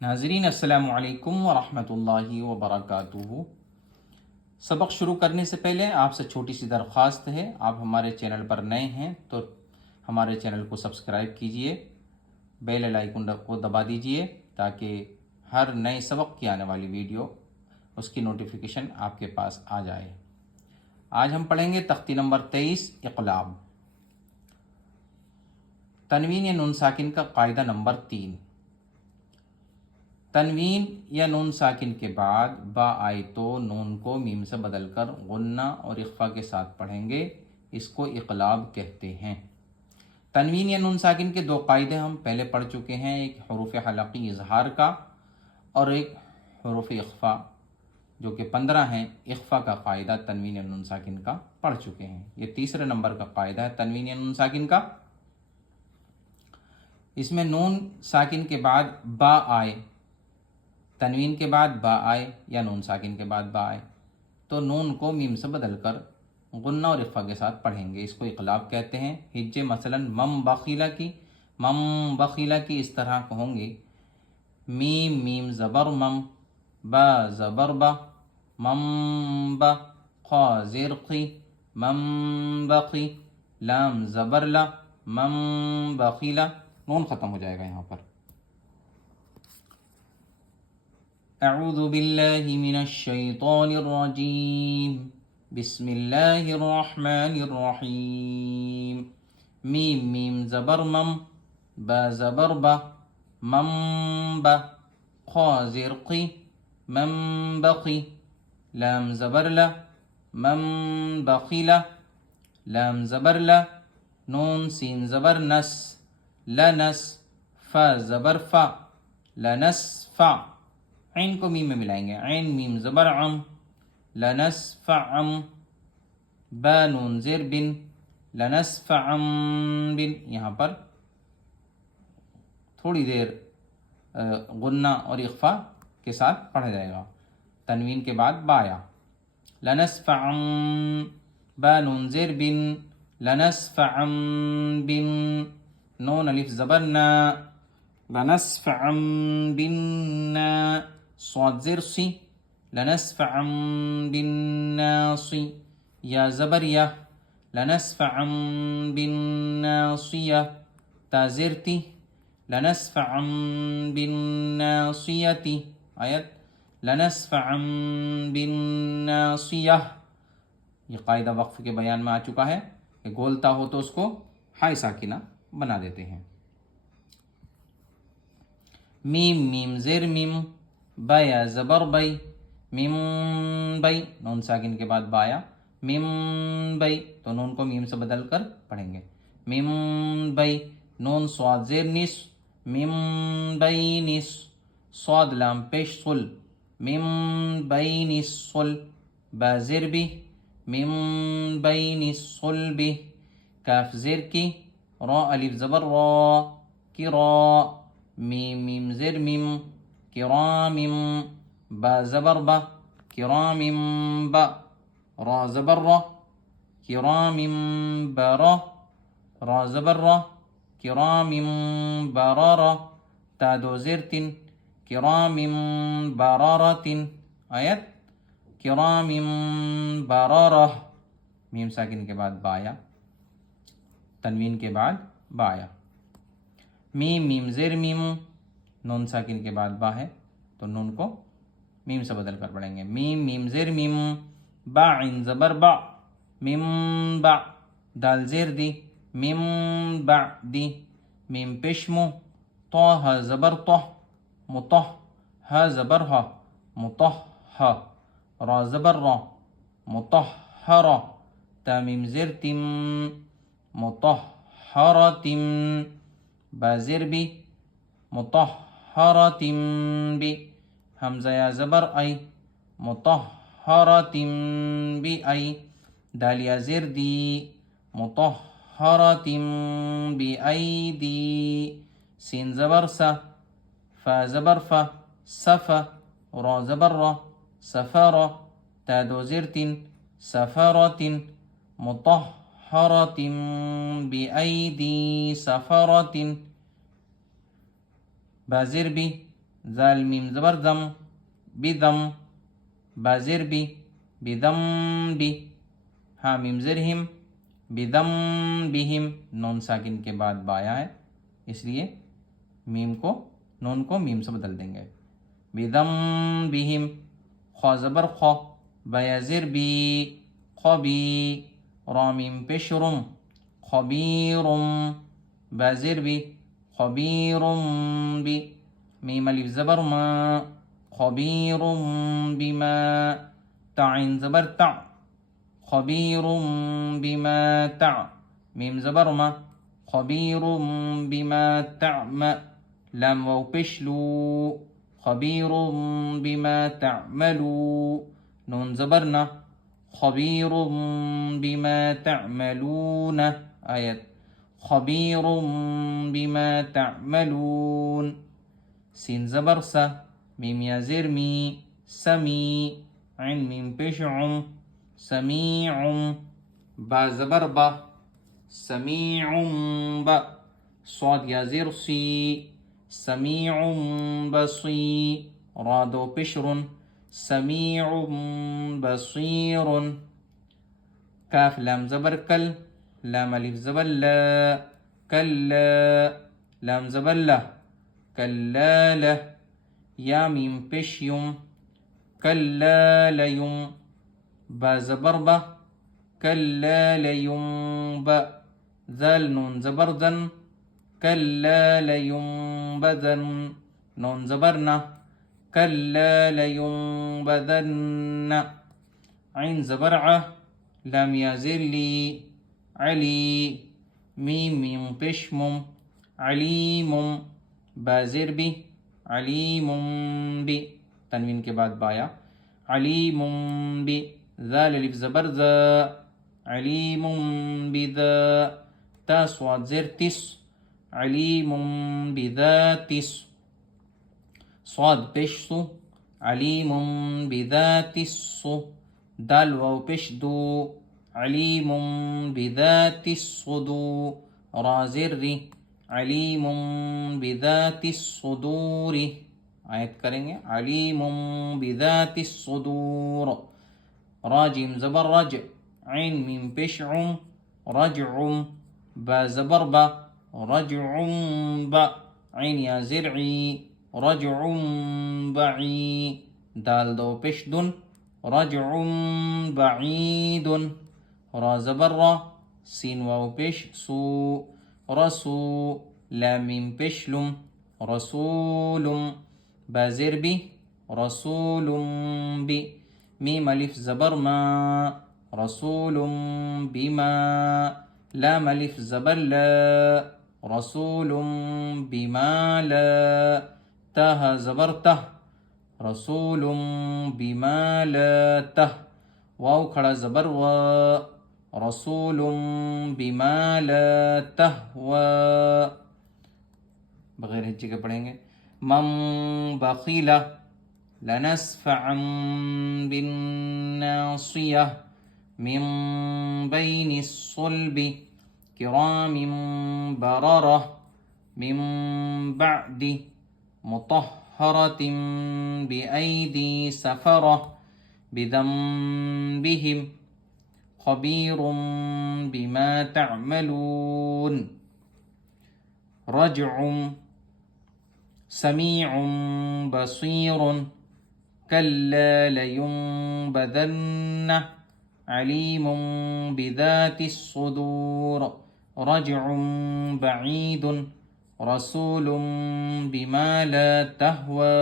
नाज़रीन अस्सलामु अलैकुम वरहमतुल्लाहि वबरकातुहू। सबक शुरू करने से पहले आपसे छोटी सी दरख्वास्त है, आप हमारे चैनल पर नए हैं तो हमारे चैनल को सब्सक्राइब कीजिए, बेल आइकन को दबा दीजिए ताकि हर नए सबक की आने वाली वीडियो उसकी नोटिफिकेशन आपके पास आ जाए। आज हम पढ़ेंगे तख्ती नंबर 23 इक़लाब। तनवीन या नून साकिन का कायदा नंबर 3। तनवीन या नून साकिन के बाद बा आए तो नून को मीम से बदलकर गुन्ना और इख्फा के साथ पढ़ेंगे, इसको इक़लाब कहते हैं। तनवीन या नून साकिन के दो कायदे हम पहले पढ़ चुके हैं, एक हरूफ हलक़ी इजहार का और एक हरूफ इख्फा जो कि 15 हैं। इख्फा का कायदा तनवीन या नून साकिन का पढ़ चुके हैं। ये तीसरे नंबर का कायदा है तनवीन या नून साकिन का। इसमें नून साकिन के बाद बा आए, तनवीन के बाद बा आए या नून साकिन के बाद बा आए तो नून को मीम से बदलकर गुन्ना और इख्फा के साथ पढ़ेंगे, इसको इक़लाब कहते हैं। हिज्जे मसलन मम बखीला की इस तरह होंगे, मीम मीम ज़बर मम, बा ज़बर बा, मम बा, ख़ा ज़ेर ख़ी, मम बखी, लाम ज़बर ला, मम बखीला। नून ख़त्म हो जाएगा यहाँ पर। अऊज़ु बिल्लाहि मिनश शैतानिर रजीम, बिस्मिल्लाहिर रहमानिर रहीम। मीम मीम ज़बर मम, बा ज़बर बा, मम बा, ख़ा ज़ेर क़ी, मम बक़ी, लाम ज़बर ला, मम बक़ीला, लाम ज़बर ला, नून सीन ज़बर नस, लनस, फ़ा ज़बर फ़ा, लनस फ़ा। ऐन को मीम में मिलाएंगे, ऐन मीम ज़बर अम, लनस्फ़अम, बा नून ज़ेर बिन, लनस्फ़अम बिन। यहाँ पर थोड़ी देर गुन्ना और इख्फा के साथ पढ़ा जाएगा। तनवीन के बाद बाया, लनस्फ़अम, बा नून ज़ेर बिन, लनस्फ़अम बिन, नून अलिफ ज़बर ना, लनस्फ़अम बिन्ना, स्वाद ज़ेर सी, लनस्फ़अम बिन्नासी, या ज़बर या, लनस्फ़अम बिन्नासिया, ता ज़ेर ती, लनस्फ़अम बिन्नासियती। आयत लनस्फ़अम बिन्नासिया। ये कायदा वक्फ के बयान में आ चुका है कि गोलता हो तो उसको हाय साकिना बना देते हैं। मीम मीम ज़ेर मीम, बाया ज़बर बई, मीम बई, नून साकिन के बाद बाया, मीम बई तो नून को मीम से बदल कर पढ़ेंगे, मीम बई, नून स्वाद ज़ेर निस, मीम बई निस, स्वाद लाम पेश सुल, मीम बई निस सुल, बा ज़ेर बी, मीम बई निस सुल बी, काफ ज़ेर की, रा अलिफ ज़बर रा, की रा, मीम मीम ज़ेर मीम, किरामिम, बा ज़बर बा, किरामिम बा, रा ज़बर रा, किरामिम बरा, रा ज़बर रा, किरामिम बरारा, ता दो ज़ेर तिन, किरामिम बरारतिन। आयत किरामिम बरारा। मीम साकिन के बाद बाया, तनवीन के बाद बाया, मीम मीम ज़ेर मीम, नून साकिन के बाद बा है तो नून को मीम से बदल कर पढ़ेंगे, मीम मीम ज़ेर मीम, बा इन ज़बर बा, मीम बा, दाल ज़ेर दी, मीम बा दी, मीम पेशमो, तो ह ज़बर तो, मुतह, ह ज़बर ह, मुतह ह, रा ज़बर रा, मुतह हरा, ता मीम ज़ेर तिम, मुतह हरतिम, बा ज़ेर बी, मुतहहरतिम बी, हमज़ा या ज़बर आई, मुतहहरतिम बी आई, दाल या ज़ेर दी, मुतहहरतिम बी आई दी, सीन ज़बर सा, फ़ा ज़बर फ़ा, सफ़ा, रा ज़बर रा, सफ़रा, ता दो ज़ेर तिन, सफ़रतिन, मुतहहरतिम बी आई दी सफ़रतिन, बा ज़ेर बी, زال ميم زبر زم بضم. با زر بي بضم بي. ها ميم زر هم بضم بهم. नून साकिन के बाद बाया है इसलिए मीम को नून को मीम से बदल देंगे। बिदम बिहिम। ख्वा ज़बर ख्वा बया ज़िर बी ख़बी। रा मीम पेश रुम ख़बीरुम। बा ज़िर बी ख़बीरुम बी। मीम अलिफ ज़बर मा ख़बीरुम बिमा। ता आइन ज़बर ता ख़बीरुम बिमा ता। मीम ज़बर मा ख़बीरुम बिमा तअम। लाम वाव पेश लू ख़बीरुम बिमा तअमलू। नून ज़बर ना ख़बीरुम बिमा तअमलून। आयत ख़बीरुम बिमा तअमलून। सीन ज़बर सा मीम या ज़ेर मी समी। आइन मीम पेश उम समीउम। बा ज़बर बा समीउम बा। स्वाद या ज़ेर सी समीउम बसी। रा दो पेशरुन समीउम बसीरुन। काफ लाम ज़बर कल लाम अलिफ ज़बर ला कल्ला। लाम ज़बर ला कल्ला ला। या मीम पेश युम कल्ला लयुम। बा ज़बर बा कल्ला लयुम बा। ज़ाल नून ज़बर ज़न कल्ला लयुम बदन। नून ज़बर ना कल्ला लयुम बदन। आइन ज़बर आ लाम या ज़ेर ली अली। मीम मीम पेश मुम अलीमुम। बा ज़ेर बी अलीमुम बी। तनवीन के बाद बाया अलीमुम बी। ज़ाल अलिफ ज़बर ज़ा अलीमुम बिज़ा। ता स्वाद ज़ेर तिस अलीमुम बिज़ातिस। स्वाद पेश सु अलीमुम बिज़ातिस्सु। दाल वाव पेश दो अलीमुम बिज़ातिस्सुदू। रा ज़ेर री अलीमुम बिज़ातिस्सुदूरी। आयत करेंगे अलीमुम बिज़ातिस्सुदूर। रा जीम ज़बर रज आइन मीम पेश उम रजउम। बा ज़बर बा रजउम बा। आइन या ज़िरई रजउम बई। दाल दो पेश दुन रजउम बईदुन। रा ज़बर रा सीन वाव पेश सू रसू। लाम मीम पेश लुम रसूलुम। बा ज़ेर बी रसूलुम बी। मीम अलिफ ज़बर मा रसूलुम बिमा। लाम अलिफ ज़बर ला रसूलुम बिमा ला। ताह ज़बर तह रसूलुम बिमा ला तह। वाव खड़ा ज़बर वा रसूलुम बिमा ला तहवा। बगैर हिज्जे के पढ़ेंगे। मम बखीला लनस्फ़अन बिन्नासिया मिन बैनिस्सुल्बि किरामिन बररा मिन बअदि मुतहहरतिन बिअयदि सफरा बिदम्बिहिम खबीरुम बिमा तअमलून। रजउम समीउम बसीरुन कल्ला लयुंबदन्न अलीमुम बिज़ातिस्सुदूर। रजउम बईदुन रसूलुम बिमा ला तहवा।